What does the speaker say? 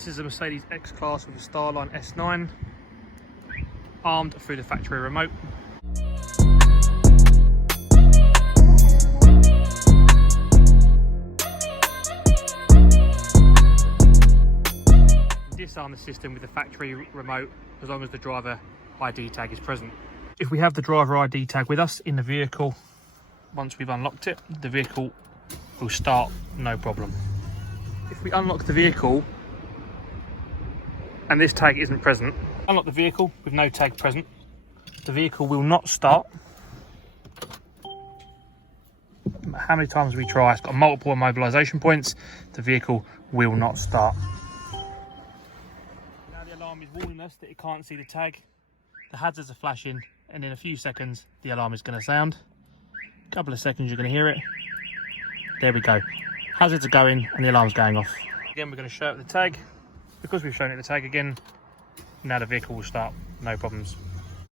This is a Mercedes X-Class with a Starline S9, armed through the factory remote. Disarm the system with the factory remote as long as the driver ID tag is present. If we have the driver ID tag with us in the vehicle, once we've unlocked it, the vehicle will start no problem. If we unlock the vehicle and this tag isn't present, unlock the vehicle with no tag present, the vehicle will not start. How many times we try, it's got multiple immobilisation points, the vehicle will not start. Now the alarm is warning us that it can't see the tag, the hazards are flashing, and in a few seconds the alarm is going to sound. A couple of seconds you're going to hear it. There we go. Hazards are going and the alarm's going off. Again, we're going to show it the tag. Because we've shown it the tag again, now the vehicle will start, no problems.